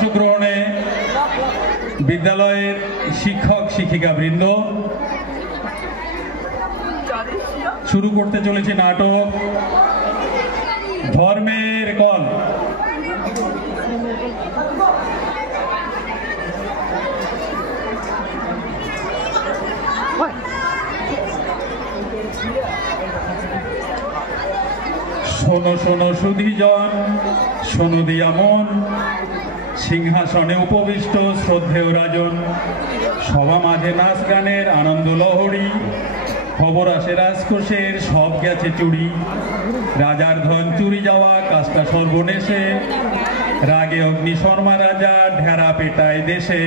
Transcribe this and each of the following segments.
অংশগ্রহণে বিদ্যালয়ের শিক্ষক শিক্ষিকা বৃন্দ শুরু করতে চলেছে নাটক ধর্মের কল। শোনো শোনো সুধীজন, শোনো দিয়া মন, সিংহাসনে উপবিষ্ট শ্রদ্ধেয় রাজন, সভা মাঝে নাচ গানের আনন্দ লহরী, খবর আসে রাজকোষের সব গেছে চুরি, রাজার ধন চুরি যাওয়া কাজটা সর্বনেশে, রাগে অগ্নি শর্মা রাজা ঢেরা পেটায় দেশে।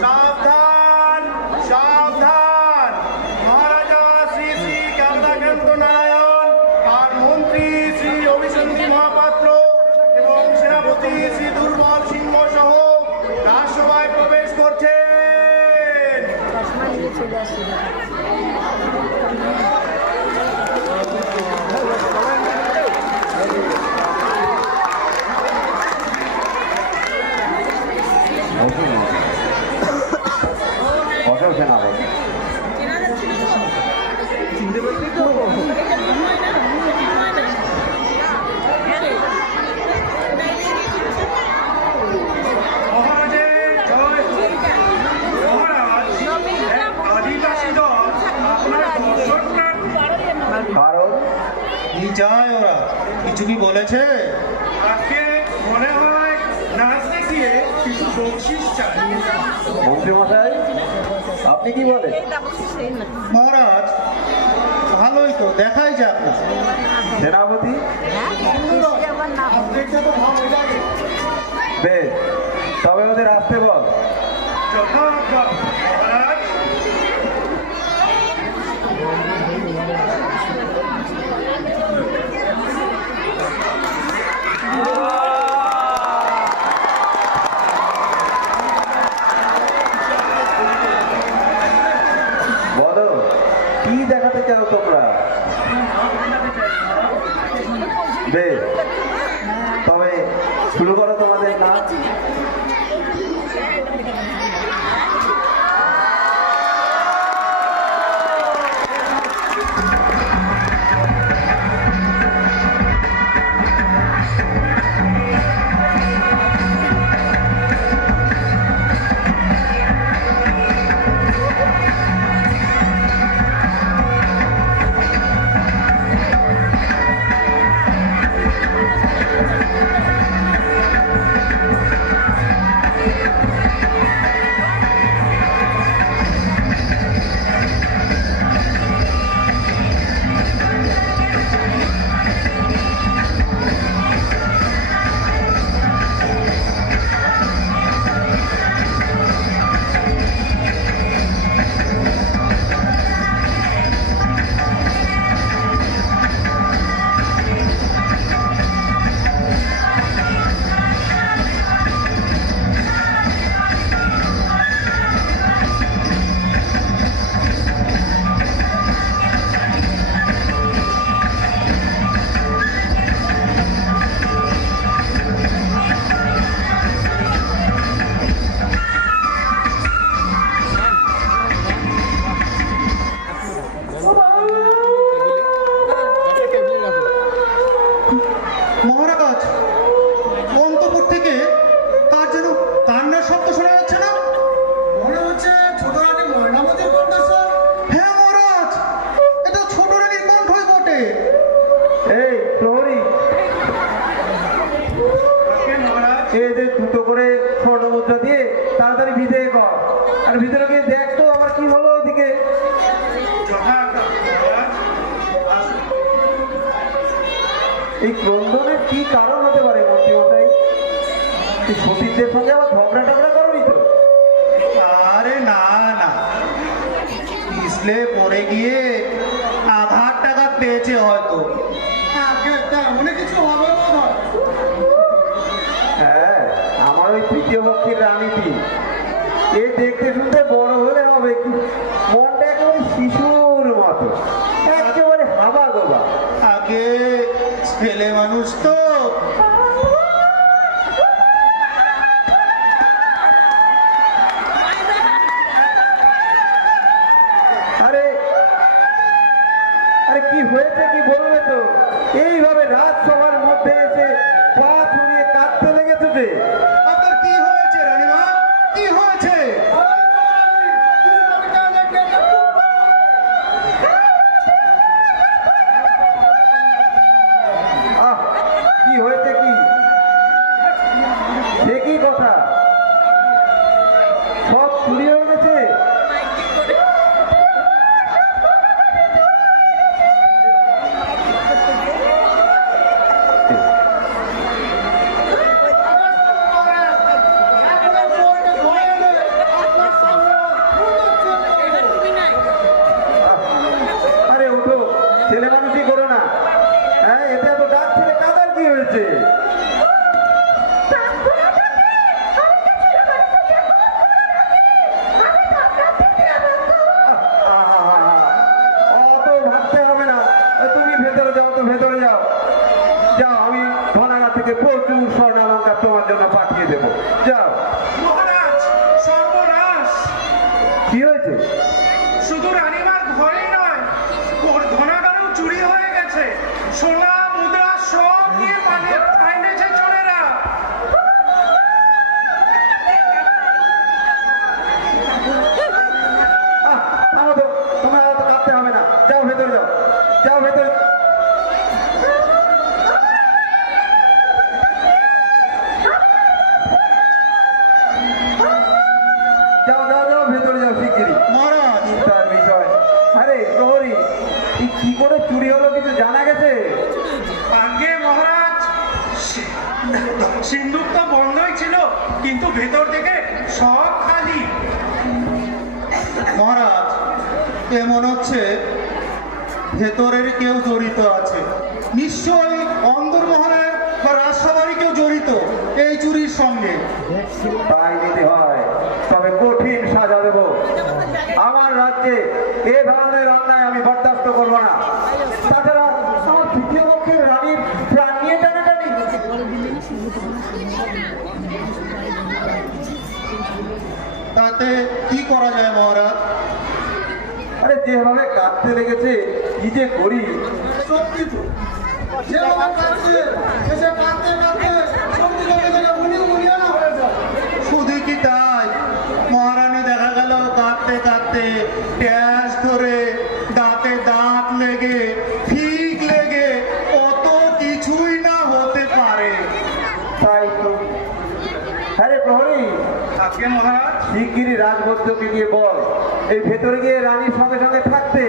সাবধান সাবধান, মহারাজা শ্রী শ্রী কান্তাকান্ত নারায়ণ আর মন্ত্রী শ্রী অভিসন্ধি মহাপাত্র এবং সেনাপতি শ্রী দুর্বল সিংহ সহ রাজসভায় প্রবেশ করছেন। যায় ওরা কিছু কি বলেছে? আজকে মনে হয় নাচ দেখিয়ে কিছু বকশিস চাই। মন্ত্রী মশাই আপনি কি বলেন? মহারাজ ভালোই তো, দেখাই যাক না। সেনাপতি বেশ, তবে ওদের আসতে বল। মহারাজ বলো কি দেখাতে চাও তোমরা? বেশ, তবে শুরু করো তোমাদের নাচ। দুটো করে স্বর্ণ মুদ্রা দিয়ে তাড়াতাড়ি বিদায় কর, আর ভিতরে গিয়ে দেখ তো আমার কি হলো ওদিকে। এই ক্রন্দনের কি কারণ হতে পারে মন্ত্রী মশাই? সতীর্থের সঙ্গে আবার ঝগড়া টগড়া করবি তো? আরে না না, পিছলে পড়ে গিয়ে আধার টাকা পেয়েছে হয়তো। অনেক কিছু হবে। হ্যাঁ, আমার ওই তৃতীয় পক্ষের রানীটি এ দেখতে শুনতে বড় হলে মনটা একেবারে শিশুর মতো, একেবারে হাবা গোবা। আগে ছেলে মানুষ তো, আরে আরে কি হয়েছে কি বলবে তো? এইভাবে রাজসভার মধ্যে এসে পা ছুঁড়িয়ে কাঁদতে লেগেছে যে। আপনার কি হয়েছে রানীমা, কি হয়েছে? আহ, কি হয়েছে কি? সে কি কথা? সব চুরি হয়ে গেছে? আরে উঠো, ছেলে মানুষই করো না। হ্যাঁ, এতে এত ডাক ছেলে কাদার কি হয়েছে? অত ভাবতে হবে না, তুমি ভেতরে যাও তো, ভেতরে যাও। যাও, আমি ধনারা থেকে প্রচুর স্বর্ণালঙ্কার তোমার জন্য পাঠিয়ে দেবো। যাও। মহারাজ, সর্বনাশ! কি হয়েছে? শুধু রানীমার ঘরেই নয়, ওর ধনাগারও চুরি হয়ে গেছে। সোনা মুদ্রা সব নিয়ে পালিয়েছে চোরেরা। থামো তো, তোমার অত কাঁদতে হবে না। যাও ভেতরে যাও, যাও ভেতরে। যাও যাও যাও, ভেতরে যাও শিগগিরি। মহারাজ, চিন্তার বিষয়। আরে প্রহরী, এই কি করে চুরি হলো কিছু জানা গেছে? আগে মহারাজ, সিন্দুক তো বন্ধই ছিল, কিন্তু ভেতর থেকে সব খালি। মহারাজ, এ মনে হচ্ছে ভেতরের কেউ জড়িত আছে। নিশ্চয়ই অন্দরমহলের বা রাজসভারই কেউ জড়িত এই চুরির সঙ্গে। তাই নিতে হয়, তবে কঠিন সাজা দেব। আমার রাজ্যে এ ধরনের অন্যায় আমি বরদাস্ত করব না। তাছাড়া আমার তৃতীয় পক্ষের রানীর প্রাণ নিয়ে টানাটানি। তাতে কি করা যায় মহারাজ? আরে যেভাবে কাঁদতে লেগেছে, কি যে করি। সত্যি তো, যেভাবে কাঁদছে, এসে কাঁদতে কাঁদতে সত্যি লেগে গেলে উনি না হয়ে যায়। শুধু কি তাই, মহারানী দেখা গেল কাঁদতে কাঁদতে ড্যাশ ধরে, দাঁতে দাঁত লেগে, ঠিক লেগে, কত কিছুই না হতে পারে। তাই তো। আরে প্রহরী, আজকে মহারাজ, শিগগিরই রাজবৈদ্যকে গিয়ে বল এই ভেতরে গিয়ে রানীর সঙ্গে সঙ্গে থাকতে,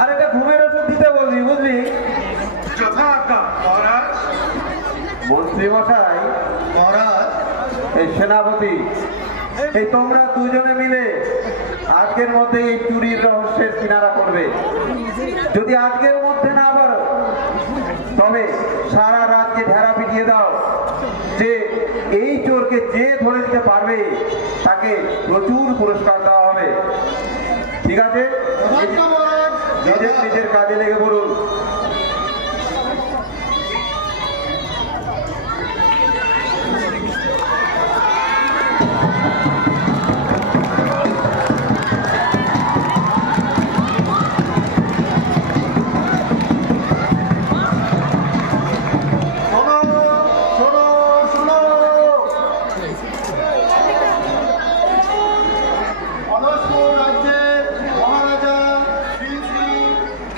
আর একটা ঘুমের ওষুধ দিতে বলবি, বুঝলি? যথা আজ্ঞা মহারাজ। মন্ত্রী মশাই, মহারাজ, এই সেনাপতি, এই তোমরা দুজনে মিলে আজকের মধ্যে এই চুরির রহস্যের কিনারা করবে। যদি আজকের মধ্যে না পারো, তবে সারা রাতকে ঢেরা পিটিয়ে দাও যে এই চোরকে যে ধরে দিতে পারবে তাকে প্রচুর পুরস্কার দেওয়া হবে। ঠিক আছে? নিজের নিজের কাজে লেগে বলুন।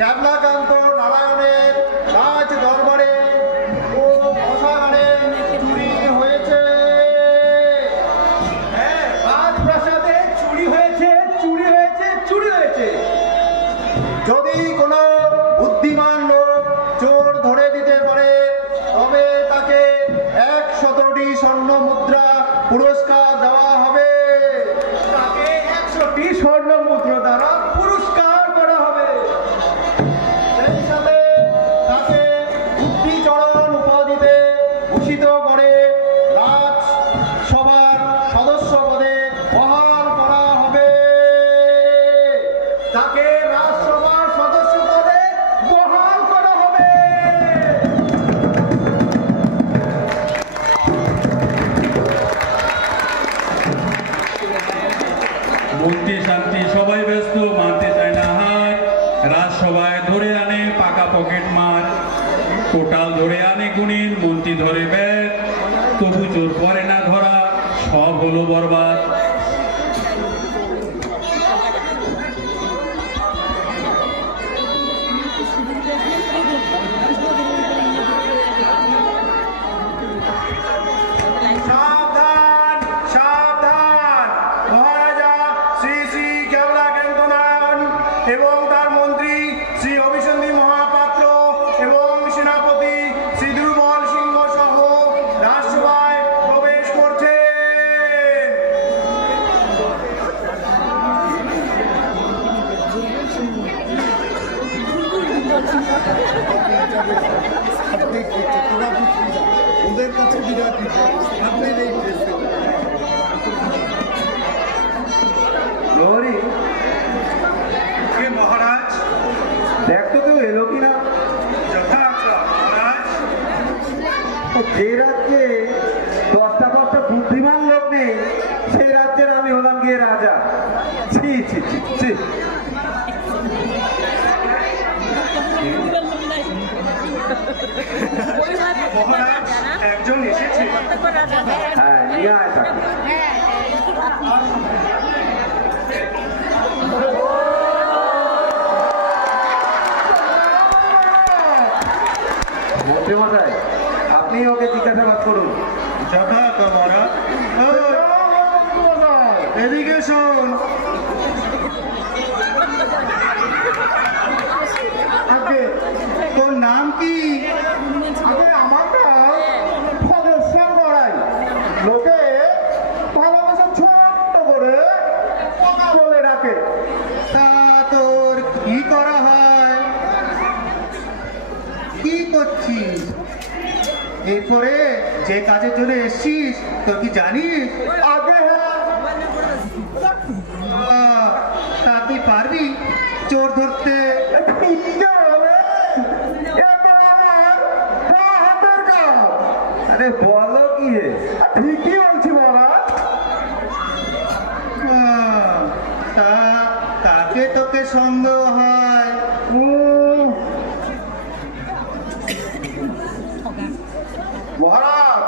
ক্যাবলাকান্ত নারায়ণের রাজ দরবারে ও মশাগারে চুরি হয়েছে। হ্যাঁ, রাজপ্রাসাদে চুরি হয়েছে, চুরি হয়েছে, চুরি হয়েছে। যদি কোনো বুদ্ধিমান লোক চোর ধরে দিতে পারে, তবে তাকে 100টি স্বর্ণ মুদ্রা পুরস্কার দেওয়া হবে। তাকে 100টি স্বর্ণ মুদ্রা দ্বারা পুরস্কার করা হবে। সেই সাথে তাকে বুদ্ধিচরণ উপাধিতে ভূষিত করে রাজসভার সদস্য পদে বহাল করা হবে। মন্ত্রী শান্তি সবাই ব্যস্ত, মানতে চায় না হার। রাজসভায় ধরে আনে পাকা পকেট মার, কোটাল ধরে আনে গুণীন, মন্ত্রী ধরে ব্যাগ, তবু চোর করে না ধরা, সব হলো বরবাদ। সাবধান সাবধান, মহারাজা শ্রী শ্রী কেবলা কেন্দ্রনারায়ণ এবং তার মন্ত্রী শ্রী অভিসন্ধি মহাপাত্র এবং সেনাপতি শ্রী দুর্বল সিংহ সহ রাজসভায় প্রবেশ করছেন। ওদের কাছে বিরাট আপনার এই প্রহরী, কে মহারাজ? দেখ তো কেউ এলো কিনা। যথাজ্ঞা মহারাজ। যে রাজ্যে 10টা বুদ্ধিমান লোক নেই, সেই রাজ্যের আমি হলাম গিয়ে রাজা। ছি ছি ছি ছি। মহারাজ একজন এসেছে। হ্যাঁ, নিয়ে আয় তাকে। মন্ত্রী মশাই, আপনি ওকে জিজ্ঞাসাবাদ করুন। যথাজ্ঞা মহারাজ। এদিকে শোন। আগে তোর নাম কি? আগে আমার নাম ফগেশ্বর গড়াই। লোকে ভালোবাসা ছোট্ট করে পোকা বলে ডাকে। তা তোর কি করা হয়, কি করছিস, এরপরে যে কাজের জন্য এসছিস তোর কি জানিস? আগে হ্যাঁ, তা তুই পারবি চোর ধরতে? ঠিক হবে। এ তো আমার হাতের কাজ। আরে বলো কি হে? ঠিকই বলছি মহারাজ। তা কাকে তোকে সন্দেহ হয়? মহারাজ,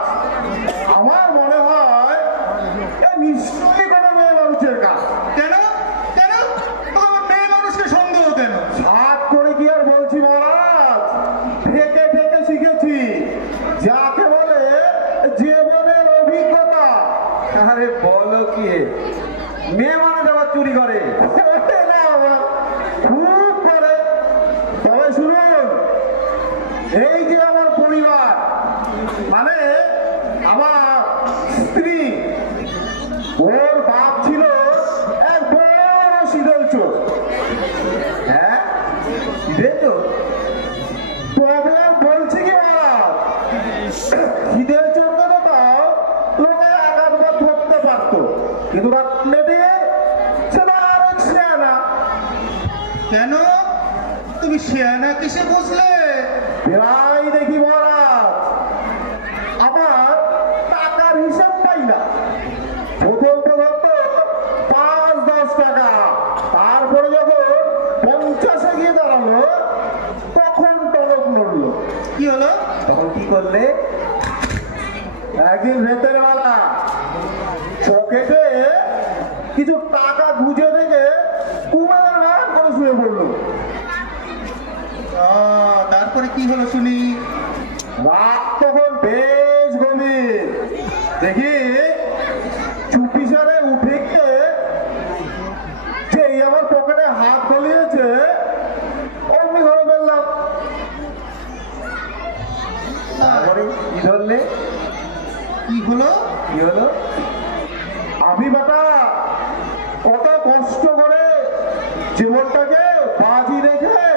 আমার মনে হয় এ নিশ্চয়ই কোনো মেয়ে মানুষের কাজ। কেন কেন তোমার মেয়ে মানুষকে সন্দেহ কেন? হাত করে কি আর বলছি মহারাজ, ঠেকে ঠেকে শিখেছি, যাকে বলে জীবনের অভিজ্ঞতা। আরে বলো কি হে? মেয়ে মানুষ আবার চুরি করে? খুব করে। তবে শুনুন, এই যে আমার পরিবার, মানে আমার স্ত্রী, ওর বাপ ছিল এক বড় শীতল চোর। হ্যাঁ, রে তো তবে বলছি কি মহারাজ, শীতের চোরকে তো লোকে আঘাতবার ধরতে পারত, কিন্তু রাত্রে সেটা আরো ছেনা। কেন তুমি শেয়ানা কিসে বুঝলে? প্রায় দেখি মহারাজ, আমার টাকার হিসাব পাই না। প্রথম তো 5-10 টাকা, তারপরে যখন 50-এ গিয়ে দাঁড়ালো তখন টনক নড়লো। কি হলো? তখন কি করলে? একদিন ভেতরে বেলা পকেটে কিছু টাকা গুজে থেকে কুমার রাগ করে শুয়ে পড়লো। তারপরে কি হলো শুনি? রাত তখন বেশ গভীর, দেখি চুপিসারে উঠে গিয়ে যে আমার পকেটে হাত গলিয়েছে, অমনি ঘরে ফেললাম। তারপরে কি ধরলে? কি হলো? কি হলো? আমি বেটা কত কষ্ট করে জীবনটাকে বাজি রেখে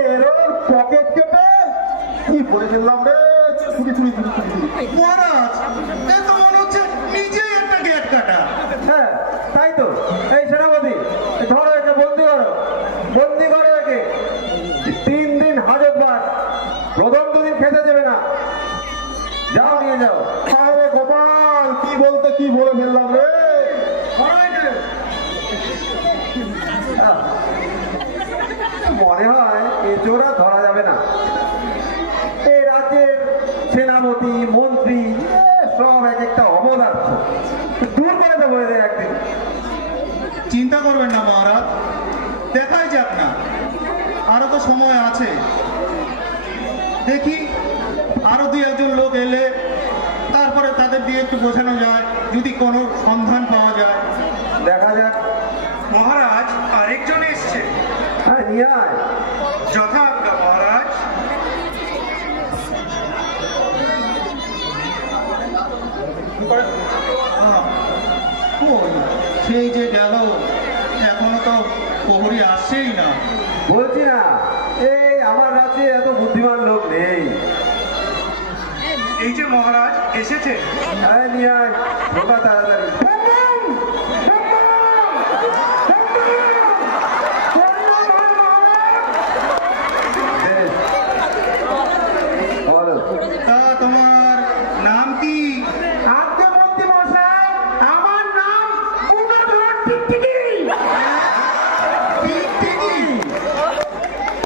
এর পকেট কেটে কি বলে ফেললাম রে, চুরি চুরি চুরি চুরি চুরি। মহারাজ, এ তো মনে হচ্ছে নিজেই একটা গেট কাটা। হ্যাঁ তাই তো। এই সেনাপতি, ধরো একে, বন্দি করো, বন্দি করো একে। 3 দিন হাজতবার, প্রথম 2 দিন খেতে দেবে না। যাও নিয়ে যাও। আরে গোপাল, কি বলতে কি বলে ফেললাম রে। চোরা ধরা যাবে না। এই রাজ্যের সেনাপতি মন্ত্রী সব এক একটা অবদার্থ, দূর করে দেবো এদের একদিন। চিন্তা করবেন না মহারাজ, দেখাই যাক না, আরো তো সময় আছে। দেখি আরো দুই একজন লোক এলে তারপরে তাদের দিয়ে একটু বোঝানো যায়, যদি কোনো সন্ধান পাওয়া যায়। দেখা যাক। মহারাজ আরেকজন এসছে। হ্যাঁ, নিয়ে আয়। যথা আজ্ঞা মহারাজ। ওই সেই যে গেল, এখনো তো প্রহরী আসছেই না। বলছি না, এই আমার রাজ্যে এত বুদ্ধিমান লোক নেই। এই যে মহারাজ এসেছে। হ্যাঁ, নিয়ে আয়, ঢোকা তাড়াতাড়ি। বলো। তা তোমার নাম কি? আজ্ঞামন্ত্রী মশাই, আমার নাম গুণধর টিকটিকি। টিকটিকি?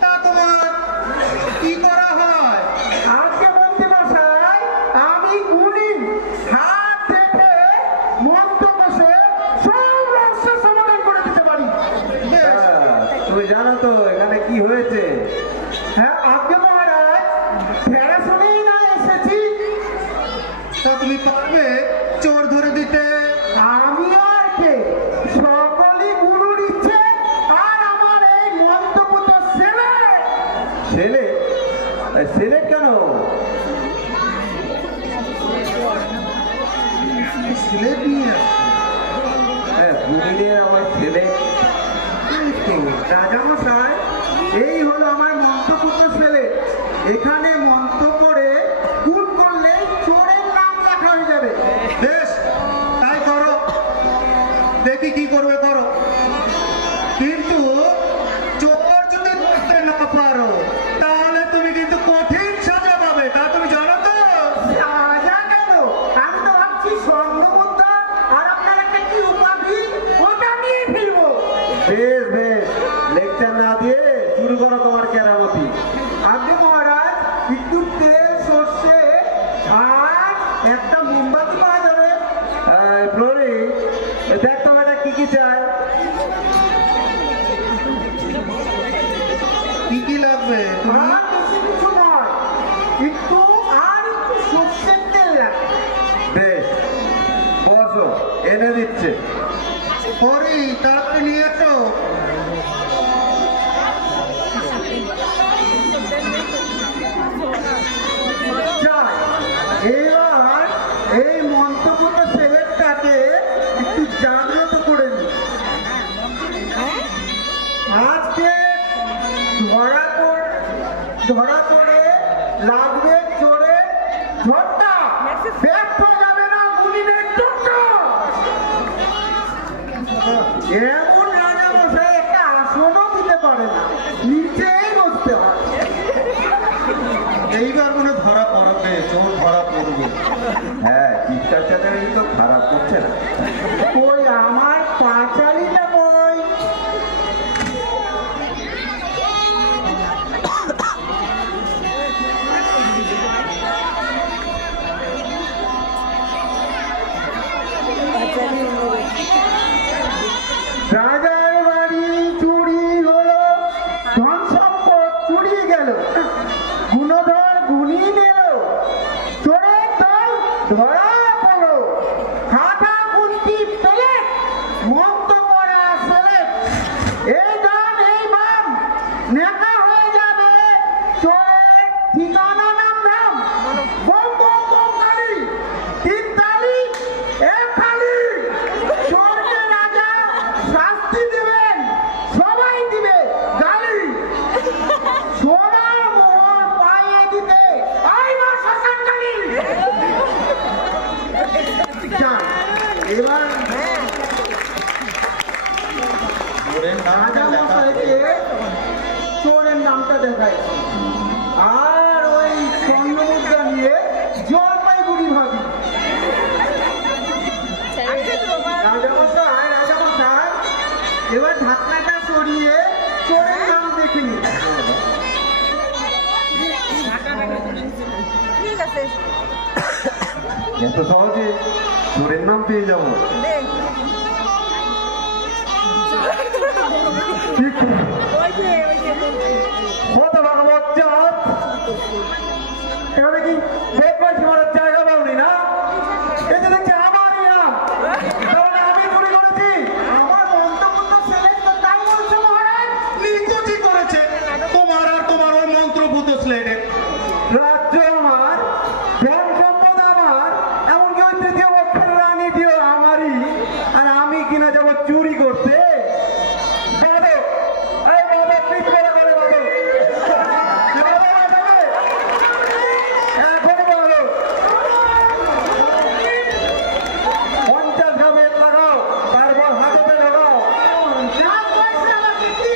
তা তোমার কি করা হয়? আজ্ঞামন্ত্রী মশাই, আমি গুণী, হাত থেকে মন্ত্র বসে সব রহস্য সমাধান করে দিতে পারি। তুমি জানো তো এখানে কি হয়েছে? হ্যাঁ আজ্ঞা মহারাজ, ফেরা শুনেই না এসেছি। তা তুমি পারবে চোর ধরে দিতে? আমি আর কে, সকলেই গুরু দিচ্ছে, আর আমার এই মন্তব্য ছেলে। ছেলে? ছেলে কেন? ছেলে নিয়ে হ্যাঁ, গুরুদের আমার ছেলে। রাজামশাই, এই হলো আমার মন্ত্রপুত্র ছেলে। এখানে মন্ত্র করে খুন করলে চোরের নাম লেখা হয়ে যাবে। বেশ, তাই করো, দেখি কি করবে করো। কিন্তু চোর যদি ধরতে না পারো, তাহলে তুমি কিন্তু কঠিন সাজা পাবে, তা তুমি জানো তো? সাজা কেন? আমি তো ভাবছি স্বর্ণমুদ্রা আর আপনার একটা কি উপাধি, ওটা নিয়ে ফিরবো। বেশ বেশ, লেকচার না দিয়ে শুরু করো তোমার কেরামতি। আগে মহারাজ, একটু তেল, সর্ষে আর একটা মোমবাতি পাওয়া যাবে? প্রহরী, দেখ তো এটা কি কি চাই। কি কি লাগবে তুমি? আর বেশি কিছু নয়, একটু আর একটু সর্ষের তেল লাগবে। বেশ, বসো, এনে দিচ্ছে। পরি তাড়াতাড়ি নিয়ে এসো। যাই, এবার এই মন্তব্যটা ছেলেটাকে একটু জাগ্রত করে নি। আজকে ধরা করে লাগবে চোরের ঝড়টা, ব্যর্থ যাবে না গুলিনের টুকটা। এমন রাজা মশাই একটা আসনও দিতে পারে না, নিচেই বসতে হয়। এইবার মনে ধরা পড়বে, চোর ধরা পড়বে। হ্যাঁ, চিৎকার চাচারি তো খারাপ করছে না। ওই আমার পাঁচালিটা বই। রাজার বাড়ি চুরি হলো, ধন সম্পদ চুরি গেল, গুণধর গুণী নিল, চোরের দল ধরা পড়লো, খাতা কুন্তি পেলে মন্ত করা ছেলে, এই ডান এই বাম নেতা হয়ে যাবে চোরের ঠিকানা নাম ধাম। বম বম বম কালি, তিন তালি এক খালি, চোরকে রাজা শাস্তি দেবেন, সবাই দিবে গালি। সোনার মোহর পায়ে দিতে আইবা শ্মশান কালী। যান, এবার চোরের নামটা লেখা আছে। রাজামশাইকে চোরের নামটা দেখাই, আর ওই স্বর্ণমুদ্রা নিয়ে জলপাইগুড়ি ভাবি। রাজামশাই, এবার ঢাকনাটা সরিয়ে চোরের নাম দেখে নি। এত সহজে চোরের নাম পেয়ে যাবো? কত ভাগবত চাঁদ, এখানে কি বদমাইশি মারার জায়গা পাওনি না? এই যে দেখছি আমারই নাম, তাহলে আমি চুরি করেছি? আমার মন্তব্য তো select তো তাই বলছে মহারাজ। নিকুচি করেছে তোমার আর তোমার ওই মন্ত্রভূত স্লেটে। রাজ্য আমার, ধন সম্পদ আমার, এমনকি ওই তৃতীয় পক্ষের রানীটিও আমারই, আর আমি কিনা যাবো চুরি করতে? বাঁধো, এই বাঁধো, পিঠ করে করে বাঁধো। এখনই বাঁধো। 50 টা বেত লাগাও, তারপর হাতে লাগাও। যা পয়সা আমাকে কি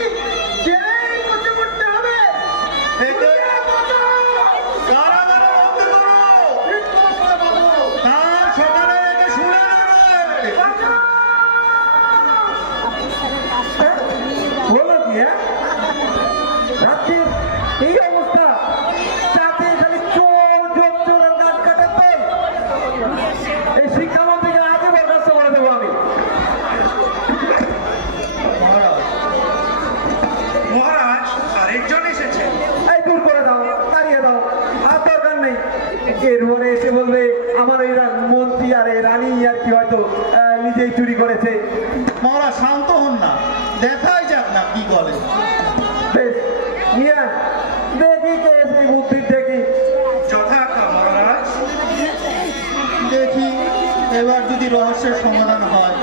জেলেই বসে পড়তে হবে? এতে কারাগারে বন্দি করো। ঠিক করে বাঁধো। কাল সকালে একে শুনে নেবে। হলো কি রাত্রির এই অবস্থা? চাতে খালি চোর চোর চোরের গাছ কাটার তো এই শিক্ষামন্ত্রীকে আজই বরখাস্ত করে দেবো আমি। মহারাজ আরেকজন এসেছে। এই দূর করে দাও, তাড়িয়ে দাও, আর দরকার নেই। এরপরে এসে বলবে আমার এই মন্ত্রী আর এই রানী আর কি হয়তো নিজেই চুরি করেছে। মহারাজ শান্ত হন না, দেখাই যাক না কি বলে। বেশ নিয়ে আয়, দেখি কে সেই বুদ্ধির দেখি। যথাজ্ঞা মহারাজ। দেখি এবার যদি রহস্যের সমাধান হয়।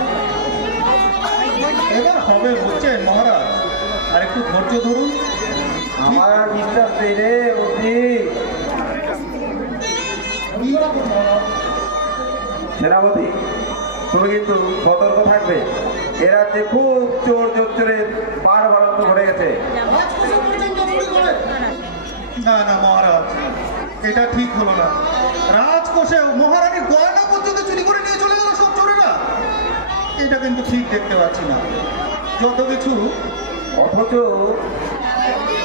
এবার হবে বুঝছেন মহারাজ, আর একটু ধৈর্য ধরুন। আমার আর বিশ্বাস নেই রে বুদ্ধি। কি রকম মহারাজ? সেনাপতি, তুমি কিন্তু সতর্ক থাকবে। এ রাজ্যে খুব চোর চোরের বাড়ন্ত ঘটে গেছে। না না মহারাজ, এটা ঠিক হলো না। রাজকোষে মহারানীর গয়না পর্যন্ত চুরি করে নিয়ে চলে গেল সব চোরেরা। এটা কিন্তু ঠিক দেখতে পাচ্ছি না। যত কিছু অথচ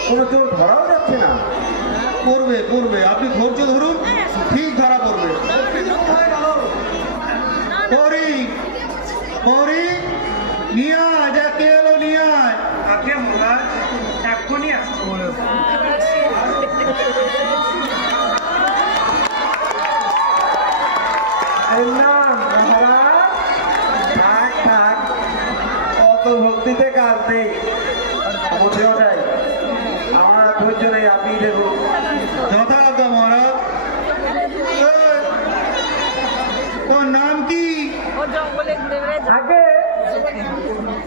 কোনো চোর ধরাও যাচ্ছে না। করবে করবে, আপনি ধৈর্য ধরুন, ঠিক ধরা পড়বে। পরি পরি নিয়ে আয়, যা কে এলো নিয়ে আয়। আজ্ঞা মহারাজ, এক্ষুনি আসছে। না মহারাজ, থাক থাক, অত ভক্তিতে কাজ নেই। বুঝেও যায় আমার আর ধৈর্য নেই, আপনি দেখুন। যথাজ্ঞা মহারাজ। এই, তোর নাম কি? আগে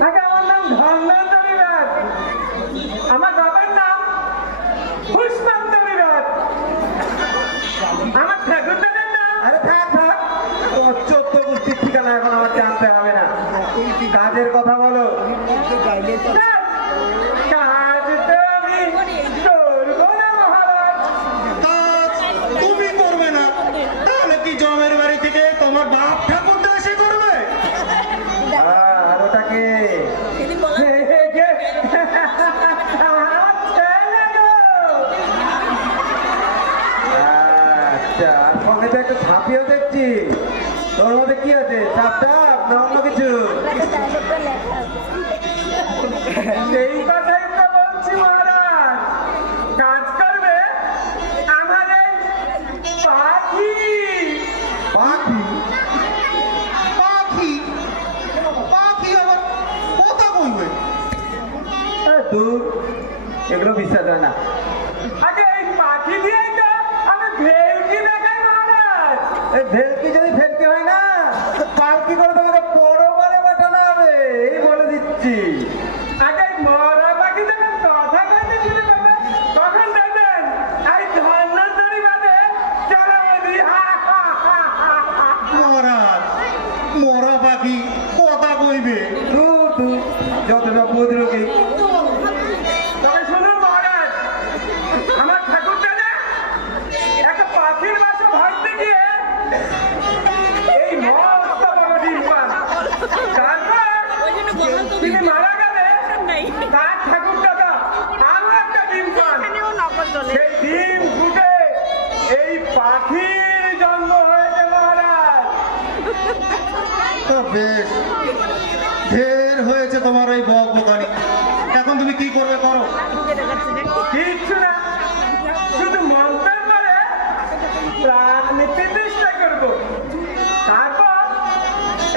আগে আমার নাম ধন্বন্তরী রাজ, আমার বাবার নাম পুষ্পান্তরী রাজ, আমার ঠাকুরদারের নাম। আরে থাক থাক, তোর 14 গোষ্ঠীর ঠিকানা এখন আমার জানতে হবে না। কাজের কথা বলো। কাজ তো আমি করবো না মহারাজ। কাজ তুমি করবে না, তাহলে কি জমের বাড়ি থেকে তোমার বাপ ঠাকুরদা এসে করবে? আর ওটাকে আচ্ছা, সঙ্গে তো একটা ছাপিও দেখছি। তোর মধ্যে কি আছে, চাপ চাপ না অন্য কিছু? সেই কথাই তো বলছি মহারাজ, কাজ করবে আমাদের পাখি। পাখি? পাখি? পাখি আবার কথা কইবে? দূর, এগুলো বিশ্বাস হয় না। আগে এই পাখি দিয়েই তো আমি ভেলকি দেখাই মহারাজ। এই ভেলকি যদি ফেলকি হয় না, পালকি করে তোমাকে পরবারে পাঠানো হবে, এই বলে দিচ্ছি। আগে মরা পাখি যখন কথা কইতে শুরু করবে, তখন দেখবেন এই ধন্বন্তরী বাদে চলে বলি মহারাজ, মরা পাখি কথা কইবে? যতটা বুদ্রুকি। তবে শুনুন মহারাজ, আমার ঠাকুর দাদা একটা পাখির বাসা ভাবতে গিয়ে এই মস্ত বড় ডিম পান। তারপর তিনি মারা গেলে তার ঠাকুর দাদা আরো একটা ডিম পান। সেই ডিম ফুটে এই পাখির জন্ম হয়েছে মহারাজ। হয়েছে তোমার ওই বক বকানি। এখন তুমি কি করবে করো। কিচ্ছু না, শুধু মন্ত্র করে প্রাণ নিতে চেষ্টা করবো। তারপর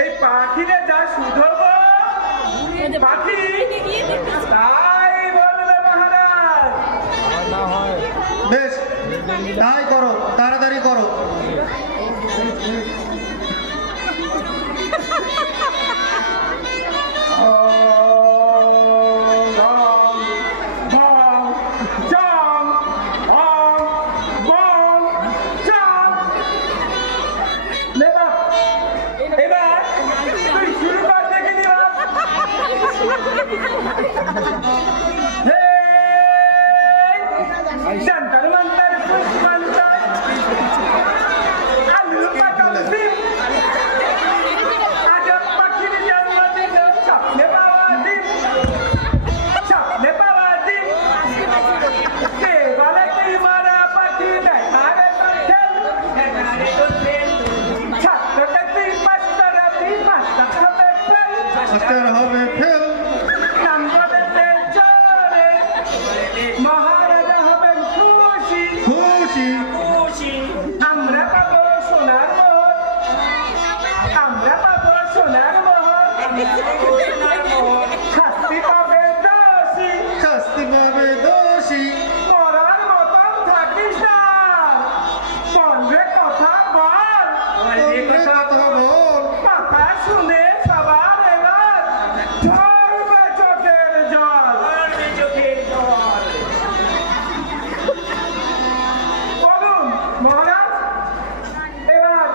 এই পাখিরে যা শুধব পাখি তাই বলবে মহারাজ। বেশ, তাই করো, তাড়াতাড়ি করো। হবে ফেল। মহারাজা হবেন খুশি খুশি খুশি। আমরা পাবো সোনার মোহর, আমরা পাবো সোনার মোহর। শাস্তি পাবে দোষী, শাস্তি পাবে দোষী। মরার মতন থাকিস না, বলবে কথা বল, বলবে কথা বল। কথা শুনে সবার এবার ঝরবে চোখের জল, চোখের জল। বলুন মহারাজ, এবার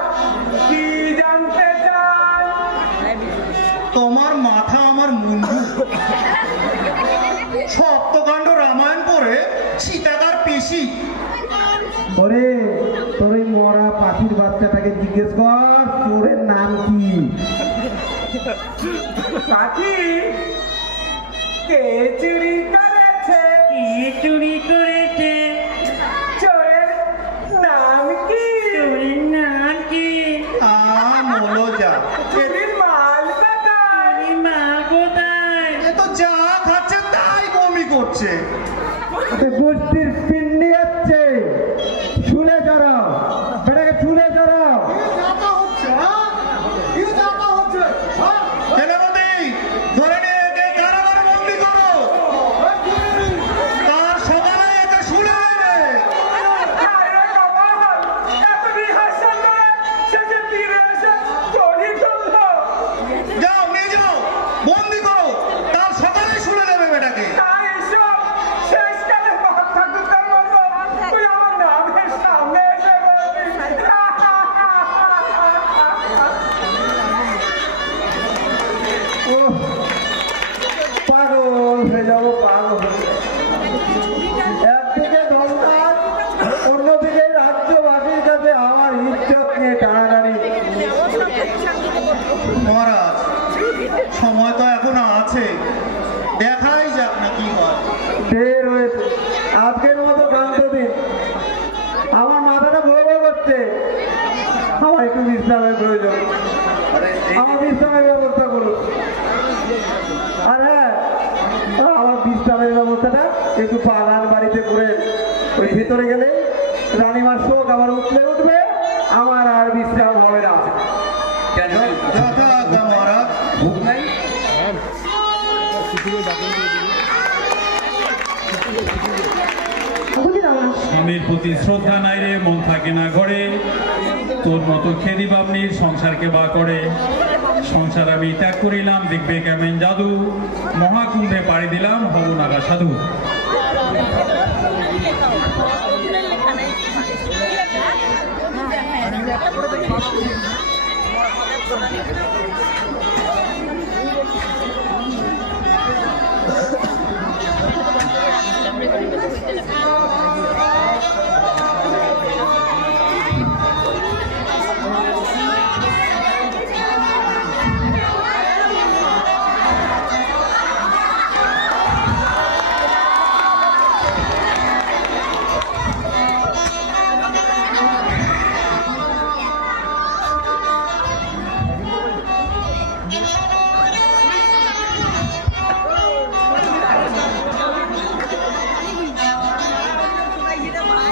কি জানতে চান? তোমার মাথা আমার মুন্ডু। সপ্তকাণ্ড রামায়ণ পড়ে সীতাকার পিসি। ওরে তোর ওই মরা পাখির বাচ্চাটাকে জিজ্ঞেস কর তোরের নাম কি। পাখি কে চুরি করেছে? কি চুরি করেছে? চোরের নাম কি? চোরের নাম কি? মলজা। চুরির মাল কোথায়? এই মা কোথায়? এ তো যা খাচ্ছে তাই বমি করছে। গোষ্ঠীর পিন্ডি যাচ্ছে, শুলে চড়াও বেটাকে, শুলে চড়াও। সেনাপতি ধরে নিয়ে একে কারাগারে বন্দী করো। তার সকালে একে শুলে দেবে। আরে বাবা, এত রিহার্সাল নয়, শেষে ফিরে এসে চুরি করলো। যাও নিয়ে যাও, বন্দী করো, তার সকালে শুলে দেবে বেটাকে। তাই এসব শেষকালে বাপ ঠাকুরদার মতো তুই আমার নামের সামনে এসে বলবি। ও পাগল হয়ে যাবো, পাগল। একদিকে ধন্দার, অন্যদিকে রাজ্যবাসীর কাছে আমার ইজ্জত নিয়ে টানাটানি। মহারাজ, সময় তো এখনো আছে, দেখাই যাক না কি হয়। বের হয়েছে আজকের মতো ক্লান্ত দিন, আমার মাথাটা ভয় ভয় করছে, আমার একটু বিশ্রামের প্রয়োজন, আমার বিশ্রামের ব্যবস্থা করুন। আর হ্যাঁ, আমার বিশ্রামের ব্যবস্থাটা একটু বাগান বাড়িতে করে, ওই ভিতরে গেলে রানীমার শোক আবার উঠবে, আমার আর বিশ্রাম হবে না। যথা আজ্ঞা মহারাজ। স্বামীর প্রতি শ্রদ্ধা নাই রে, মন থাকে না ঘরে। তোর মতো খেদি বাবনির সংসারকে বা করে। সংসার আমি ত্যাগ করিলাম, দেখবে কেমন জাদু। মহাকুম্ভে পাড়ি দিলাম, হব নাগা সাধু।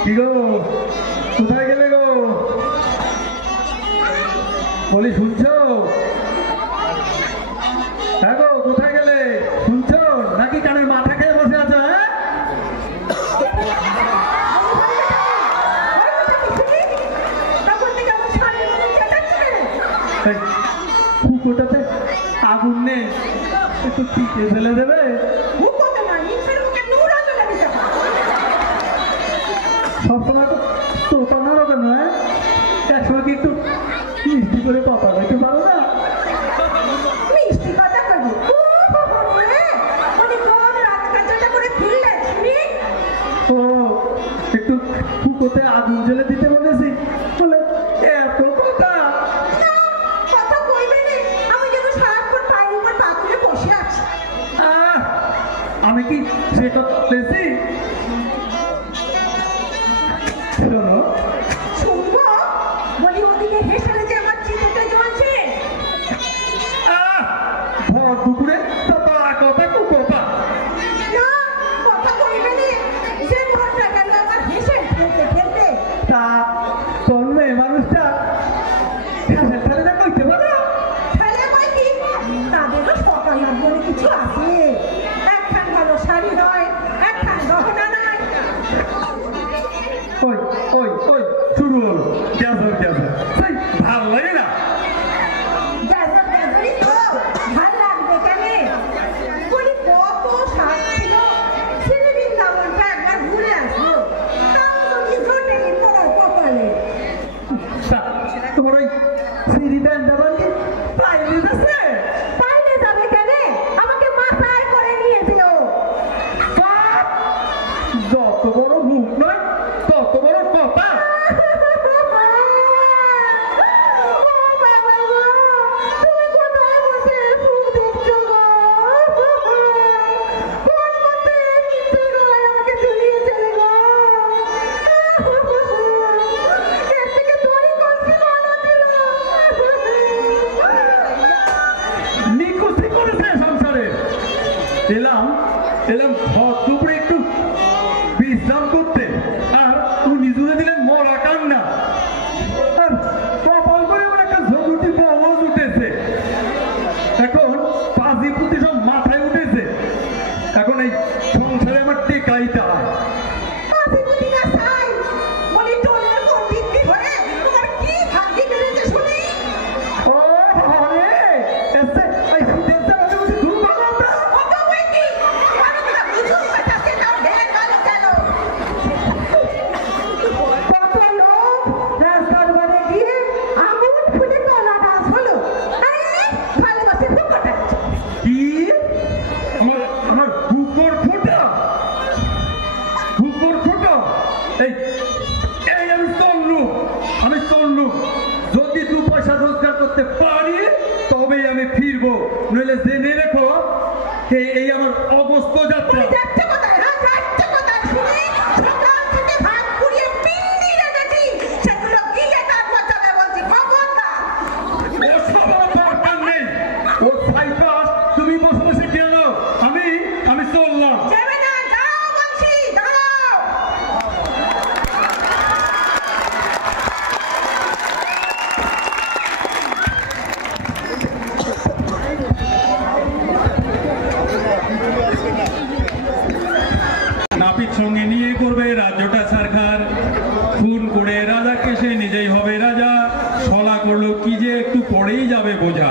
কি গো কোথায় গেলে গো বলি শুনছো হ্যাঁ গো কোথায় গেলে শুনছো নাকি কানের মাথা খেয়ে বসে আছো হ্যাঁ কুকুরটাতে আগুন নেই একটু টিকে ফেলে দেবে সবসময় তো তোতানোর হবে নয় একসময় কি একটু মিষ্টি করে কথা বলতে পারো না ও একটু কুকুরতে আগুন জ্বেলে দিতে বলেছি বলে এত কথা আমি কি সেটা বলেছি শোনো ভর পুকুরে কথা কুকোপা তা তোর মেয়ে মানুষটা ঠেলে করতে পারে কিছু আছে একখান ভালো শাড়ি নয় একখান গহনা নয় ওই ওই ওই শুরু হলো গ্যাসের সেই ভালো লাগে না ভাল লাগবে কেন বলি কত শাক ছিল শ্রীবৃন্দাবনটা একবার ঘুরে আসবো তাও যদি জোটেনি তোমার কপালে তোমার ওই শ্রীবৃন্দাবন কি পাইলে যাচ্ছে পাইলে যাবে কেন আমাকে মাথায় করে নিয়ে দিল যত বড় মুখ নয় তত বড় কথা নিকুচি করেছে সংসারে এলাম ঘর দুপুরে একটু বিশ্রাম করতে আর উনি জুড়ে দিলেন মরা কান্না আর কপাল করে আমার একটা ঝগড়ুটি বহজ উঠেছে এখন পাজি পুঁতি সব মাথায় উঠেছে এখন এই সংসারে আমার টেকাইতে হয় ও হরে এসে এই সুদের জায়গাটা উঠে ঘুম ভালো আমরা কত লোক রাস্তার বারে গিয়ে আগুন ফুটে তলা গাছ হলো আরে ভালোবাসে ফুটটা কি আমার বুকর ফোটা এই এই আমি চললু যদি 2 পয়সা রোজগার করতে পারি তবেই আমি ফিরবো নইলে জেনে রেখো এই আমার অবস্থা যাত্রা যাচ্ছে কোথায় হ্যাঁ যাচ্ছে কোথায় শুনি সকাল থেকে ভাত পুড়িয়ে পিন্ডি রেখেছি সেগুলো গিলে তারপর যাবে বলছি খবরদার ওসব আমার দরকার নেই ও সাইপাস তুমি বসে বসে কেন আমি চললাম যাবে না যাও বলছি দাঁড়াও নাপিত সঙ্গে নিয়ে করবে রাজ্যটা সরকার খুন করে রাজাকে সে নিজেই হবে রাজা ছলা করলো কি যে একটু পরেই যাবে বোঝা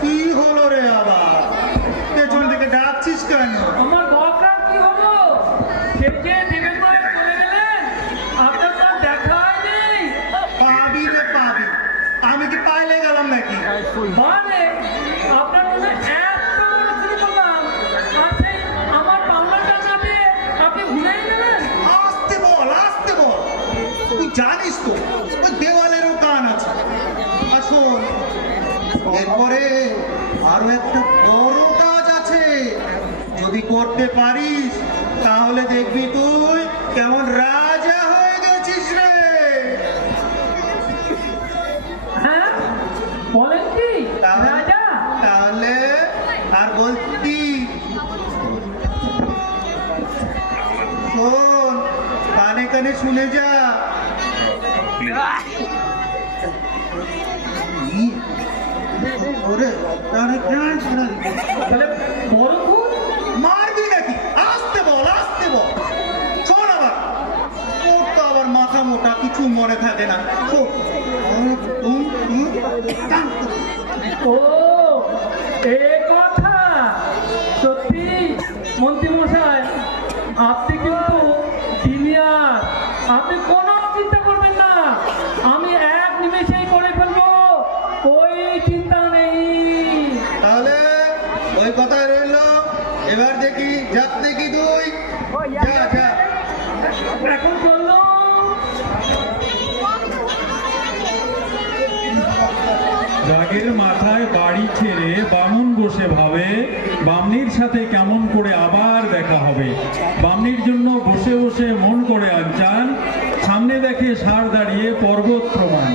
কি হলো রে আবার পেছন থেকে ডাকছিস কেন আমার বকা কি হলো কে দিবেন করে চলে গেলেন আপনার তো দেখাই নেই পাবি রে পাবি আমি কি পাইলে গেলাম নাকি মানে আপনার মনে এত বড় চুরি করলাম আর সেই আমার পাওনাটা না দিয়ে আপনি ভুলেই গেলেন আসতে বল তুই জানিস তো ওই দেওয়ালেরও কান আছে আর শোন এরপরে আরো একটা বড় কাজ আছে, যদি করতে পারিস তাহলে দেখবি তুই কেমন রাজা হয়ে গেছিস রে। হ্যাঁ বলেন কি রাজা? তাহলে আর বলতি, শোন, কানে কানে শুনে যা। ওরে তাহলে বড় খুন মারবি নাকি? আসতে বল, আসতে বল। শোন, আবার তোর তো আবার মাথা মোটা, কিছু মনে থাকে না। শোন, ও এ কথা। সত্যি মন্ত্রী মশাই, আপনি কিন্তু সিনিয়র, আপনি কোনো চিন্তা করবেন না, আমি এক নিমেষেই করে ফেলবো, ওই চিন্তা নেই। তাহলে ওই কথা রইল। এবার দেখি, যাক দেখি তুই যা যা। এখন চললো। রাগের মাথায় বাড়ি ছেড়ে বামুন বসে ভাবে বামনির সাথে কেমন করে আবার দেখা হবে। বামনির জন্য বসে বসে মন করে আনচান, সামনে দেখে ষাঁড় দাঁড়িয়ে পর্বত প্রমাণ।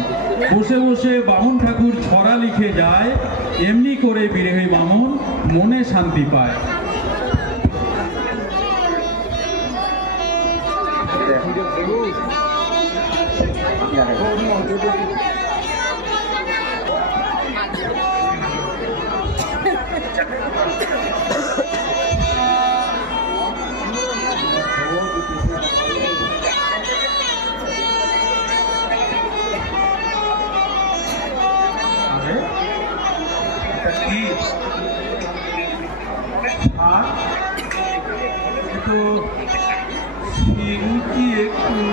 বসে বসে বামুন ঠাকুর ছড়া লিখে যায়, এমনি করে বিরহী বামুন মনে শান্তি পায়।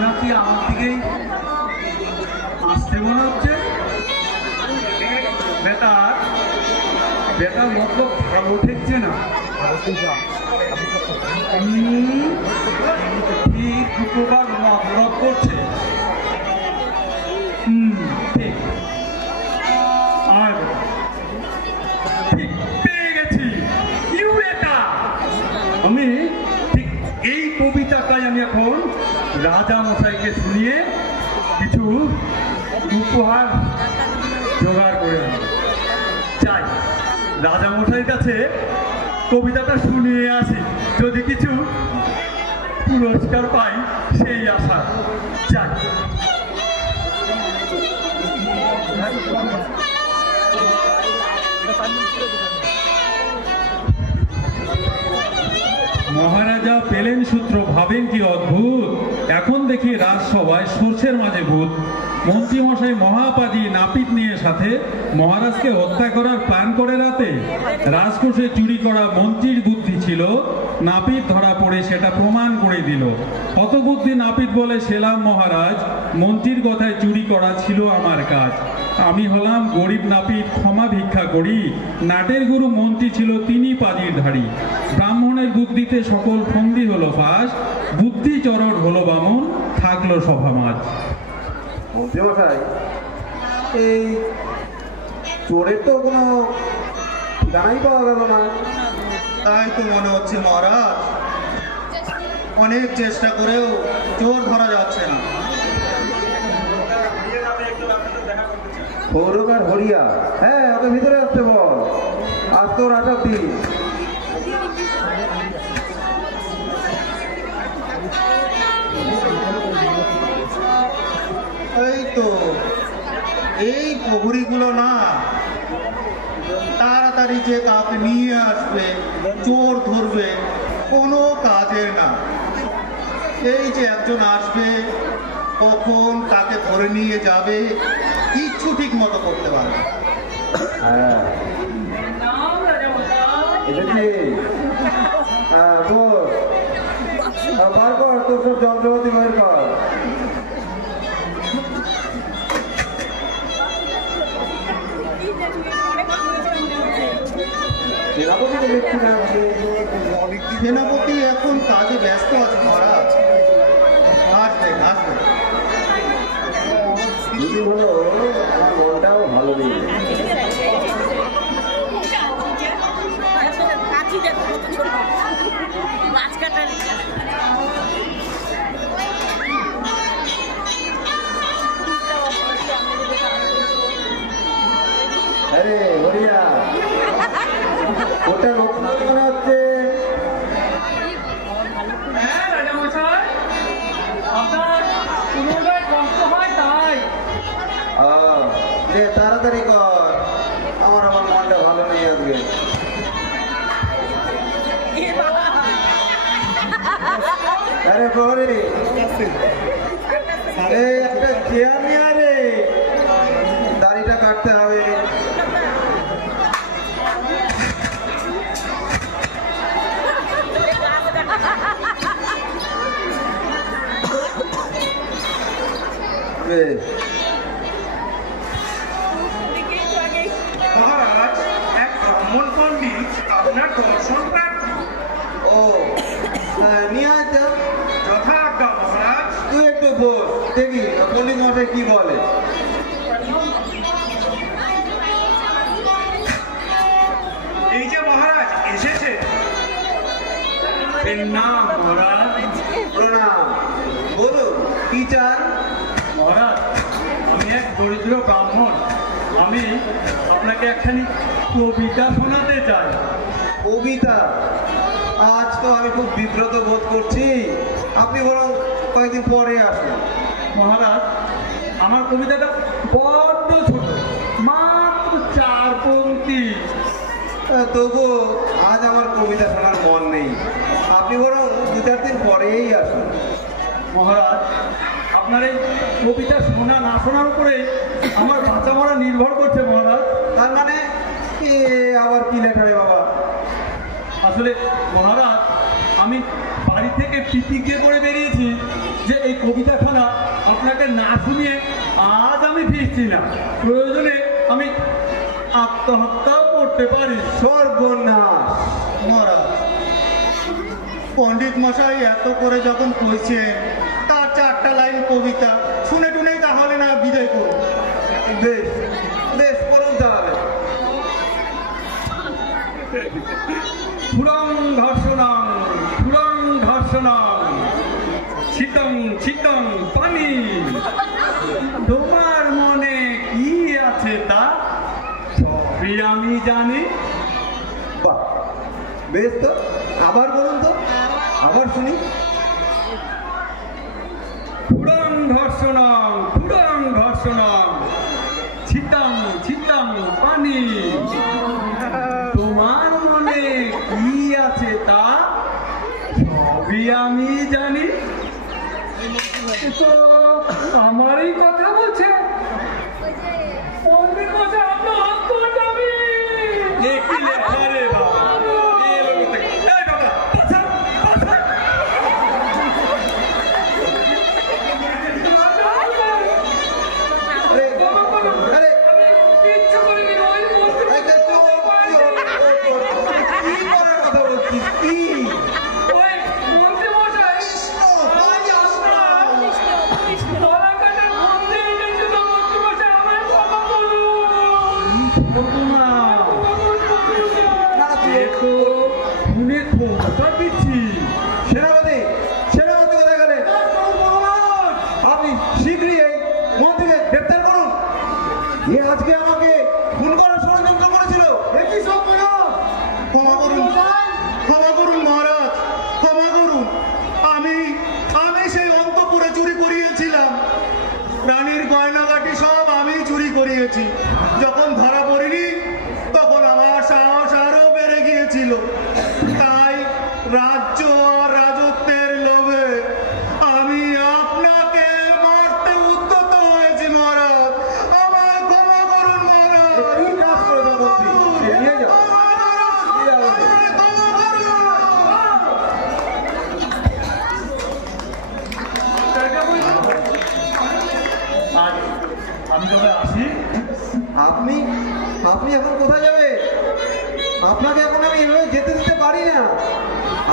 নাকি আমার দিকেই আসতে মনে হচ্ছে। বেটার মতলব ভালো ঠেকছে না। ঠিক দুটোবার মতলব করছে। ঠিক আর ঠিক পেয়ে গেছি। ইউ বেটা, আমি ঠিক এই কবিতাটাই আমি এখন রাজা মশাইকে শুনিয়ে কিছু উপহার জোগাড় করে আনব। চাই রাজা মশাইয়ের কাছে কবিতাটা শুনিয়ে আসি, যদি কিছু পুরস্কার পাই সেই আশা। চাই মহারাজা পেলেন সূত্র, ভাবেন কি অদ্ভুত, এখন দেখি রাজসভায় সর্ষের মাঝে ভূত। মন্ত্রীমশাই মহাপাজি নাপিত নিয়ে সাথে মহারাজকে হত্যা করার প্ল্যান করে রাতে। রাজকোষে চুরি করা মন্ত্রীর বুদ্ধি ছিল, নাপিত ধরা পড়ে সেটা প্রমাণ করে দিল। হতবুদ্ধি নাপিত বলে, সেলাম মহারাজ, মন্ত্রীর কথায় চুরি করা ছিল আমার কাজ। আমি হলাম গরিব নাপিত, ক্ষমা ভিক্ষা করি। নাটের গুরু মন্ত্রী ছিল তিনি পাজির ধাড়ি। ব্রাহ্মণের বুদ্ধিতে সকল ফন্দি হলো ফাঁস, বুদ্ধি চরণ হলো বামুন, থাকলো সভামাজ। মন্ত্রীমশাই, এই চোরের তো কোনো ঠিকানাই পাওয়া গেল না। তাই তো মনে হচ্ছে মহারাজ, অনেক চেষ্টা করেও চোর ধরা যাচ্ছে না। সৌরভ আর হরিয়া, হ্যাঁ ওকে ভিতরে আসতে বল, আজ তোর আসার দিন। এই তো এই প্রহরীগুলো না তাড়াতাড়ি যে কাউকে নিয়ে আসবে, চোর ধরবে, কোনো কাজের না। এই যে একজন আসবে, কখন তাকে ধরে নিয়ে যাবে কিচ্ছু ঠিক মতো করতে পারবে। হ্যাঁ নাম রাজা মশাই। এসেছি। হ্যাঁ বল, বার কর তোর সব যন্ত্রপাতি বের কর। সেনাপতি এখন কাজে ব্যস্ত আছে মহারাজ, আসবেন আসবেন। দুদিন হলো আমার মনটাও ভালো নেই। মাছ কাটার আরে হরিয়া ওটা লোকনাথ মনে হচ্ছে। হ্যাঁ রাজামশাই, আপনার পুনরায় কষ্ট হয় তাই। তাড়াতাড়ি কর, আমার আবার মনটা ভালো নেই আজকে। আরে প্রহরী, এই একটা চেয়ার নিয়ে আরে, দাড়িটা কাটতে হবে। মহারাজ, এক ব্রাহ্মণ পণ্ডিত আপনার দর্শন প্রার্থী। ও নিয়ে আয় তো। যথা আজ্ঞা মহারাজ। তুই একটু বস, দেখি পণ্ডিত মশাই কি বলে। এই যে মহারাজ এসেছে। নাম মহারাজ। প্রণাম, বলুন কি চান? মহারাজ, আমি এক দরিদ্র ব্রাহ্মণ। আমি আপনাকে একখানি কবিতা শোনাতে চাই। কবিতা? আজ তো আমি খুব বিব্রত বোধ করছি, আপনি বরং কয়েকদিন পরে আসুন। মহারাজ, আমার কবিতাটা বড্ড ছোট, মাত্র 4 পংক্তি। তবু আজ আমার কবিতা শোনার মন নেই, আপনি বরং 2-4 দিন পরেই আসুন। মহারাজ, আপনার এই কবিতা শোনা না শোনার উপরে আমার বাঁচা মরা নির্ভর করছে মহারাজ। তার মানে আবার কি লেখা রে বাবা? আসলে মহারাজ, আমি বাড়ি থেকে প্রতিজ্ঞা করে বেরিয়েছি যে এই কবিতাখানা আপনাকে না শুনিয়ে আজ আমি ফিরছি না। প্রয়োজনে আমি আত্মহত্যাও করতে পারি। সর্বনাশ! মহারাজ, পণ্ডিত মশাই এত করে যখন কইছেন, তার 4টা লাইন কবিতা শুনে টুনেই তাহলে না বিদায় করুন। বেশ বেশ, করুন তাহলে। ফুরং ঘর্ষণাং ফুরং ঘর্ষণাং শীতং শীতং পানি, তোমার মনে কি আছে তা সবই আমি জানি। বাহ, বেশ তো, আবার বলুন তো, আবার শুনি। ফুরং ঘর্ষণাং ফুরং ঘর্ষণাং শীতং শীতং পানি, তোমার মনে কি আছে তা সবই আমি জানি। তো আমারই কথা বলছে। পণ্ডিত মশাই, আপনার আত্মজামি। এ কি লেখা রে বাবা? এই লোকটা কি? এই বাবা, পাছা, পাছা। আরে, আরে, ইচ্ছা করিনি, ওই মন্ত্রী একটা কি করার কথা বলছিস? কি? ওই মন্ত্রী মশাই গলা কাটার মন্ত্রী এনেছিল। মন্ত্রী মশাই, আমার ক্ষমা করুন। না, তুই তো শুনে খোঁজা দিচ্ছি। সেনাপতি, সেনাপতি কোথায় গেলেন? আপনি শীঘ্রই এই মন্ত্রীকে গ্রেপ্তার করুন। এ আজকে আমাকে খুন করার ষড়যন্ত্র করেছিল। দেখি সব ক্ষমা করুন, ক্ষমা করুন মহারাজ, ক্ষমা করুন। আমি সেই অন্তপুরে চুরি করিয়েছিলাম। রানীর গয়নাগাটি সব আমি চুরি করিয়েছি। যখন ধরা পড়িনি তখন আমার সাহস আরো বেড়ে গিয়েছিল। তাই রাজ্য আর রাজত্বের লোভে আমি আপনাকে মারতে উদ্যত হয়েছি মহারাজ। আমায় ক্ষমা করুন মহারাজ। কি কাজ করেছো মন্ত্রী? নিয়ে যাও, নিয়ে যাও ওকে। আজ আমি তবে আসি। আপনি আপনি এখন কোথায় যাবে? আপনাকে এখন আমি এভাবে যেতে দিতে পারি না।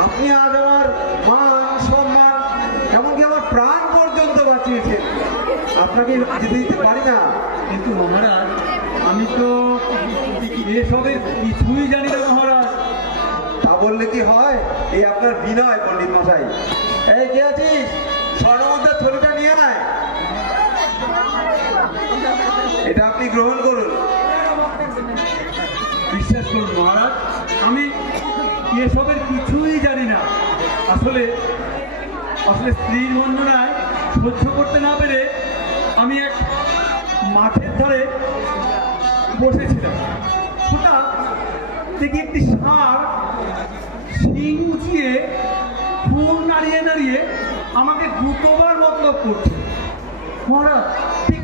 আপনি আজ আমার মান সম্মান এমনকি আমার প্রাণ পর্যন্ত বাঁচিয়েছেন, আপনাকে যেতে দিতে পারি না। কিন্তু মহারাজ, আমি তো এসবের কিছুই জানি না মহারাজ। তা বললে কি হয়? এই আপনার বিনয় পণ্ডিত মশাই। এই কে আছিস? স্বর্ণমুদ্রার থলিটা নিয়ে আয়। এটা আপনি গ্রহণ করুন। বিশ্বাস করুন মহারাজ, আমি এসবের কিছুই জানি না। আসলে স্ত্রীর বন্ধনায় সহ্য করতে না পেরে আমি এক মাঠের ধারে বসেছিলাম। হঠাৎ দেখি একটি ষাঁড় শিং উঁচিয়ে ফুল নাড়িয়ে নাড়িয়ে আমাকে দ্রুতবার মতলব করছে। মহারাজ, ঠিক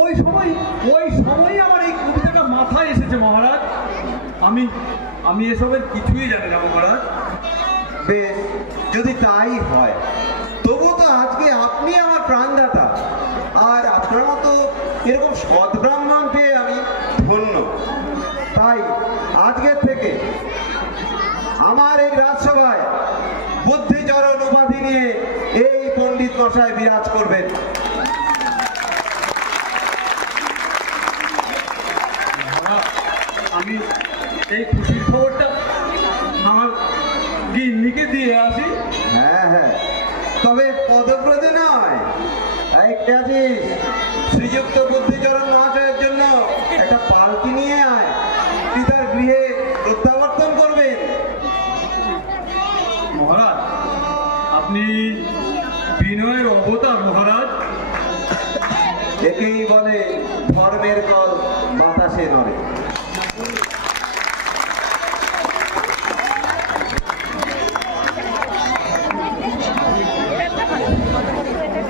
ওই সময় আমার এই কবিতাটা মাথায় এসেছে মহারাজ। আমি এসবের কিছুই জানি না মহারাজ। বেশ, যদি তাই হয় তবু তো আজকে আপনি আমার প্রাণদাতা, আর আপনার মতো এরকম সৎ ব্রাহ্মণ পেয়ে আমি ধন্য। তাই আজকের থেকে আমার এই রাজসভায় বুদ্ধিচরণ উপাধি নিয়ে এই পণ্ডিত মশাই বিরাজ করবেন। আমি এই খুশির খবরটা আমার গিন্নিকে দিয়ে আসি। হ্যাঁ, তবে পদব্রজে নয়। একটা আছিস, শ্রীযুক্ত বুদ্ধিচরণ মহাশয়ের জন্য একটা পালকি নিয়ে আয়, তুই তার গৃহে প্রত্যাবর্তন করবেন। মহারাজ, আপনি বিনয়ের অবতার মহারাজ। একেই বলে ধর্মের কল বাতাসে নড়ে।